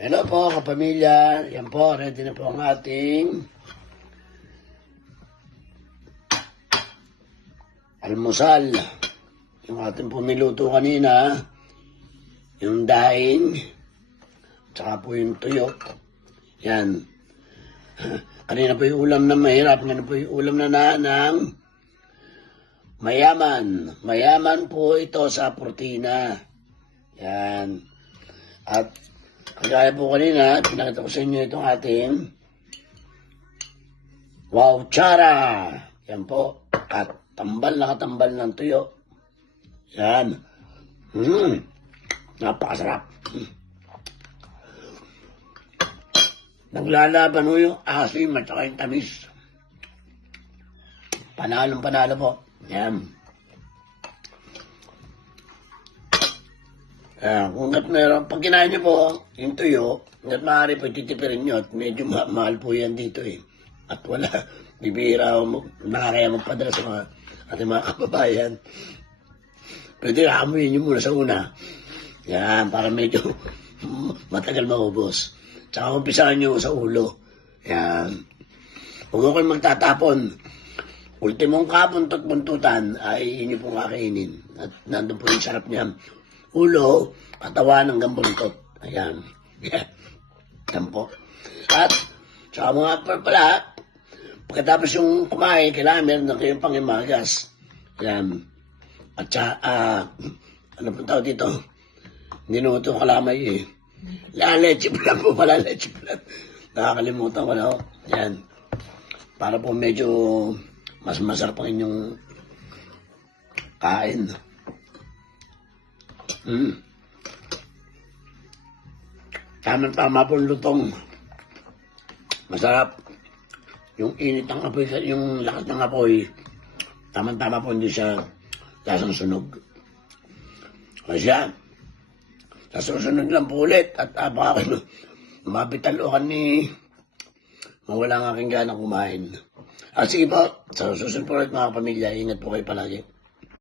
Hello po kapamilya, yan po, ready na po ang ating almusal. Yung ating po niluto kanina, yung daing, tsaka po yung tuyo. Yan. Kanina po yung ulam na mahirap, kanina po yung ulam na ng mayaman. Mayaman po ito sa protina. Yan. At kagaya po kanina, pinakita ko sa inyo itong ating wow chara. Yan po. At tambal na katambal ng tuyo. Yan. Napakasarap. Naglalaban mo yung asim at saka yung tamis. Panalong panalo po. Yan. Kung meron, pag kinain niyo po yung tuyo, hanggat maaari po titipirin nyo at medyo mahal po yan dito eh. At wala, bibira ako, nakakaya magpadala sa mga ating mga kababayan. Pwede amuyin nyo muna sa una. Yan, para medyo matagal maubos. Tsaka umpisahan nyo sa ulo. Yan. Huwag ako magtatapon. Ultimong kabuntot-buntutan ay inyo pong kakainin. At nandun po yung sarap niya. Ulo, katawan hanggang buntot. Ayan. Yan po. At, sa mga pala, pagkatapos yung kumain, kailangan meron na kayong pangimagas. Ayan. At ano po tawag dito? Hindi naman ito kalamay eh. Leche plan po pala, leche plan. Nakakalimutan ko na ho. Ayan. Para po medyo mas masarap ang inyong kain. Tama-tama po lutong. Masarap. Yung init ng apoy, yung lakas ng apoy, tama-tama po hindi siya lasang sunog. Kasi sa susunod lang po ulit at baka mapitalukan ni mawala ang aking gana kumain. Sige po, sa susunod po ulit mga pamilya, ingat po kayo palagi.